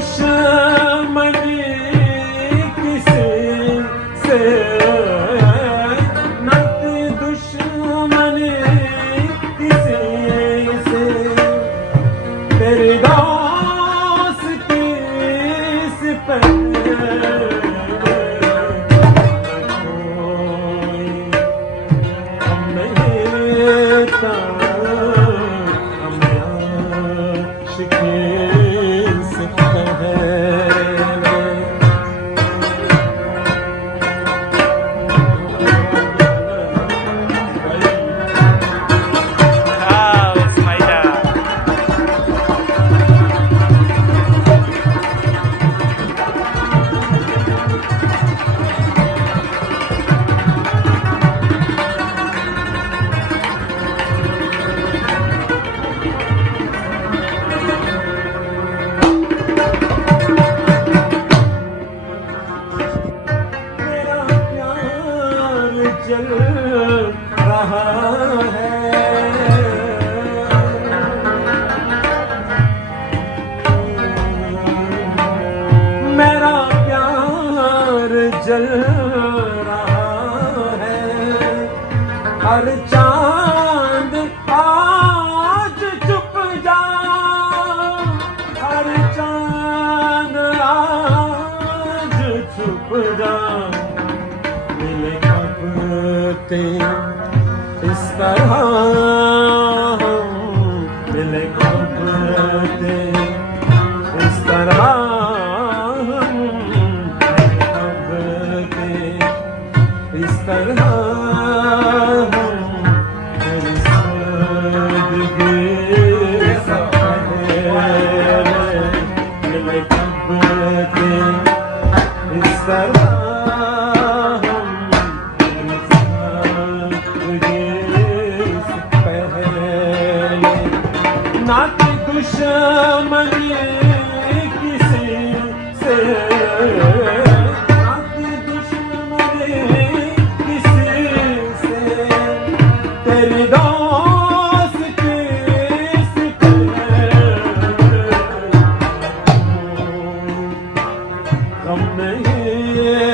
दुश्मनी किसी से न दुश्मनी किसी से तेरी दोस्ती से चल रहा है मेरा प्यार जल रहा है हर चांद आज चुप जा हर चांद आज चुप जा इस तरह मिले कब इस तरह इस तरह मिले कब इस तरह नाती दुश्मनी किसी से नाती दुश्मनी किसी से तेरी दोस्ती से गम नहीं